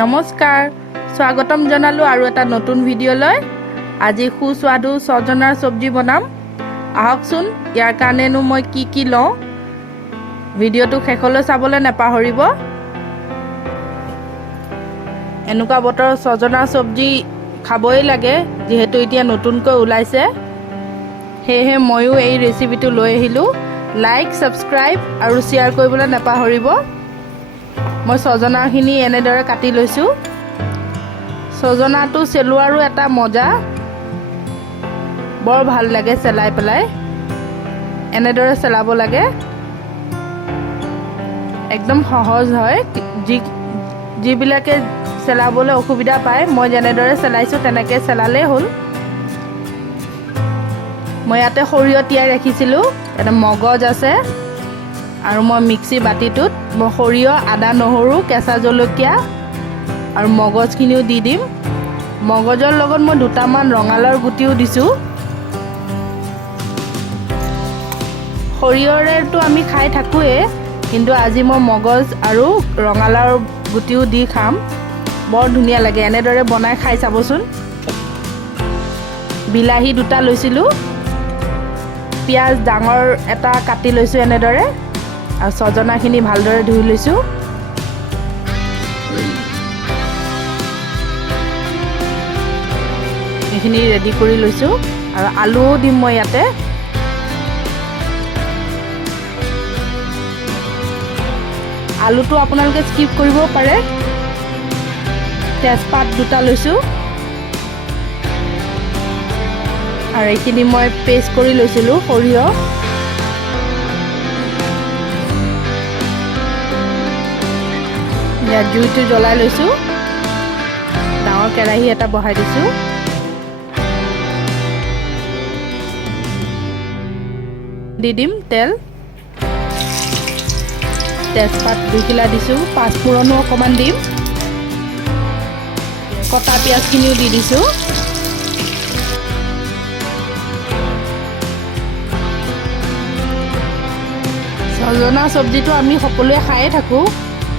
নমস্কাৰ স্বাগতম জনালো আৰু এটা নতুন ভিডিঅ'লৈ আজি সুস্বাদু সজনাৰ সবজি বনাম আহকচোন ইয়াৰ কাৰণেনো মই কি লওঁ ভিডিঅ'টো শেষলৈ চাবলৈ নাপাহৰিব এনেকুৱা বতৰ সজনাৰ সবজি খাবই লাগে যেহেতু এতিয়া নতুনকৈ ওলাইছে হেহে ময়ো এই ৰেচিপিটো লৈ আহিলো লাইক সাবস্ক্ৰাইব আৰু শেয়াৰ কৰিবলৈ নাপাহৰিব মই সজনাখিনি এনেদৰে কাটি লৈছো সজনাটো চেলুৱাৰো এটা মজা বৰ ভাল লাগে চেলাই পেলাই এনেদৰে চেলাব লাগে একদম সহজ হয় যিবিলাকে চেলাবলৈ অসুবিধা পায় মই যেনেদৰে চেলাইছো তেনেকৈ চেলালেই হ'ল মই ইয়াতে সৰিয়হ তিয়াই ৰাখিছিলো এটা মগজ আছে আৰু মই মিক্সি বাটিটোত মই সৰিয়হ আদা নহৰু কেঁচা জলকীয়া আৰু মগজখিনিও দি দিম মগজৰ লগত মই দুটামান ৰঙালাওৰ গুটিও দিছো সৰিয়হৰেটো আমি খাই থাকোৱে কিন্তু আজি মই মগজ আৰু ৰঙালাওৰ গুটিও দি খাম বৰ ধুনীয়া লাগে এনেদৰে বনাই খাই চাবচোন বিলাহী দুটা লৈছিলো পিয়াজ ডাঙৰ এটা কাটি লৈছো এনেদৰে আৰু সজনাখিনি ভালদৰে ধুই লৈছো এইখিনি ৰেডি কৰি লৈছো আৰু আলুও দিম মই ইয়াতে আলুটো আপোনালোকে স্কিপ কৰিব পাৰে তেজপাত দুটা লৈছো আৰু এইখিনি মই পেষ্ট কৰি লৈছিলো সৰিয়হ জুইটো জ্বলাই লৈছো ডাঙৰ কেৰাহী এটা বহাই দিছো দি দিম তেল তেজপাত দুখিলা দিছো পাঁচফোৰণো অকণমান দিম কটা পিঁয়াজখিনিও দি দিছো সজনা সবজিটো আমি সকলোৱে খায়ে থাকো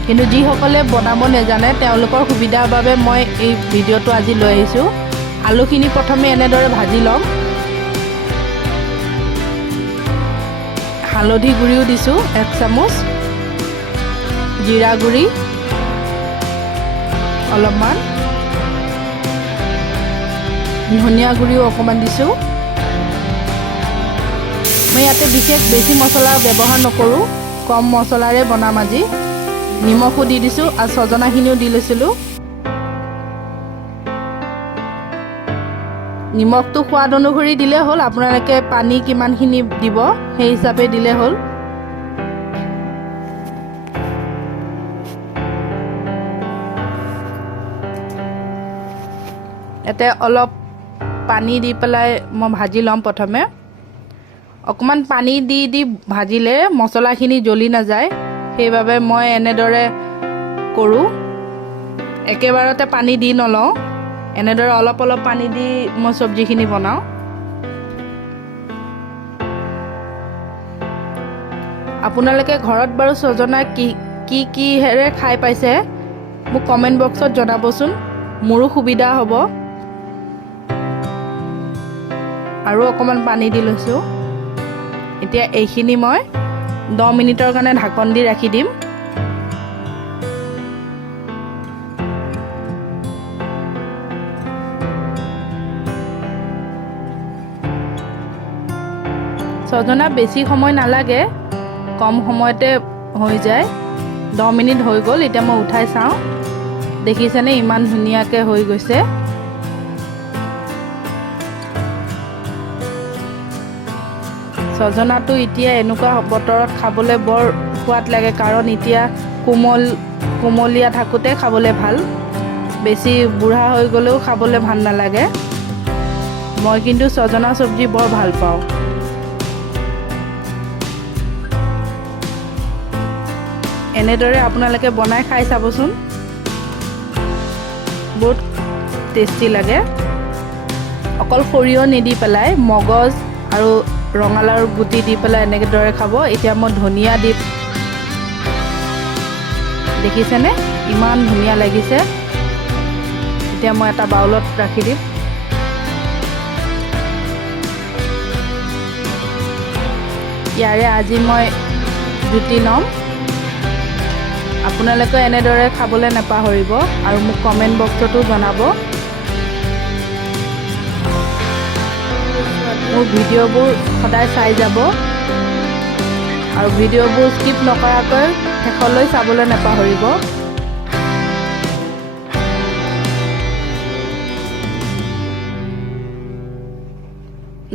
কিন্তু যিসকলে বনাব নাজানে তেওঁলোকৰ সুবিধাৰ বাবে মই এই ভিডিঅ'টো আজি লৈ আহিছোঁ আলুখিনি প্ৰথমে এনেদৰে ভাজি ল'ম হালধি গুড়িও দিছোঁ 1 চামুচ জিৰা গুড়ি অলপমান ধনিয়া গুড়িও অকণমান দিছোঁ মই ইয়াতে বিশেষ বেছি মছলা ব্যৱহাৰ নকৰোঁ কম মছলাৰে বনাম আজি নিমখো দি দিছোঁ আৰু সজনাখিনিও দি লৈছিলোঁ নিমখটো সোৱাদ অনুসৰি দিলে হ'ল আপোনালোকে পানী কিমানখিনি দিব সেই হিচাপে দিলে হ'ল ইয়াতে অলপ পানী দি পেলাই মই ভাজি ল'ম প্ৰথমে অকণমান পানী দি ভাজিলে মছলাখিনি জ্বলি নাযায় সেইবাবে মই এনেদৰে কৰোঁ একেবাৰতে পানী দি নলওঁ এনেদৰে অলপ পানী দি মই সবজিখিনি বনাওঁ আপোনালোকে ঘৰত বাৰু সজনা কিহেৰে খাই পাইছে মোক কমেণ্ট বক্সত জনাবচোন মোৰো সুবিধা হ'ব আৰু অকণমান পানী দি লৈছোঁ এতিয়া এইখিনি মই 10 মিনিটৰ কাৰণে ঢাকন দি ৰাখি দিম সজনা বেছি সময় নালাগে কম সময়তে হৈ যায় 10 মিনিট হৈ গ'ল এতিয়া মই উঠাই চাওঁ দেখিছেনে ইমান ধুনীয়াকৈ হৈ গৈছে সজনাটো এতিয়া এনেকুৱা বতৰত খাবলৈ বৰ সোৱাদ লাগে কাৰণ এতিয়া কোমলীয়া থাকোঁতে খাবলৈ ভাল বেছি বুঢ়া হৈ গ'লেও খাবলৈ ভাল নালাগে মই কিন্তু সজনা সবজি বৰ ভাল পাওঁ এনেদৰে আপোনালোকে বনাই খাই চাবচোন বহুত টেষ্টি লাগে অকল সৰিয়হ নিদি পেলাই মগজ আৰু ৰঙালাওৰ গুটি দি পেলাই এনেদৰে খাব এতিয়া মই ধনিয়া দি দেখিছেনে ইমান ধুনীয়া লাগিছে এতিয়া মই এটা বাউলত ৰাখি দিম। ইয়াৰে আজি মই জুতি ল'ম। আপোনালোকে এনেদৰে খাবলৈ নাপাহৰিব আৰু মোক কমেণ্ট বক্সতো জনাব। মোৰ ভিডিঅ'বোৰ সদায় চাই যাব আৰু ভিডিঅ'বোৰ স্কিপ নকৰাকৈ শেষলৈ চাবলৈ নাপাহৰিব।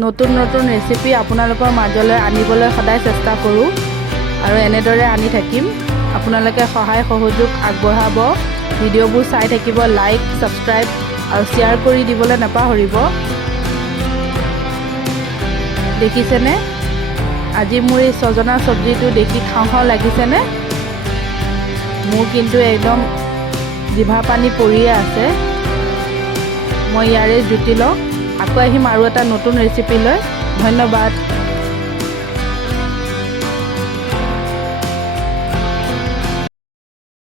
নতুন নতুন ৰেচিপি আপোনালোকৰ মাজলৈ আনিবলৈ সদায় চেষ্টা কৰোঁ আৰু এনেদৰে আনি থাকিম। আপোনালোকে সহায় সহযোগ আগবঢ়াব, ভিডিঅ'বোৰ চাই থাকিব, লাইক, ছাবস্ক্ৰাইব আৰু শ্বেয়াৰ কৰি দিবলৈ নাপাহৰিব। দেখিছেনে আজি মোৰ এই ছজনা চব্জিটো দেখি খাওঁ খাওঁ লাগিছেনে? মোৰ কিন্তু একদম জিভা পানী পৰিয়ে আছে। মই ইয়াৰে জুতি লওঁ। আকৌ আহিম আৰু এটা নতুন ৰেচিপি লৈ। ধন্যবাদ।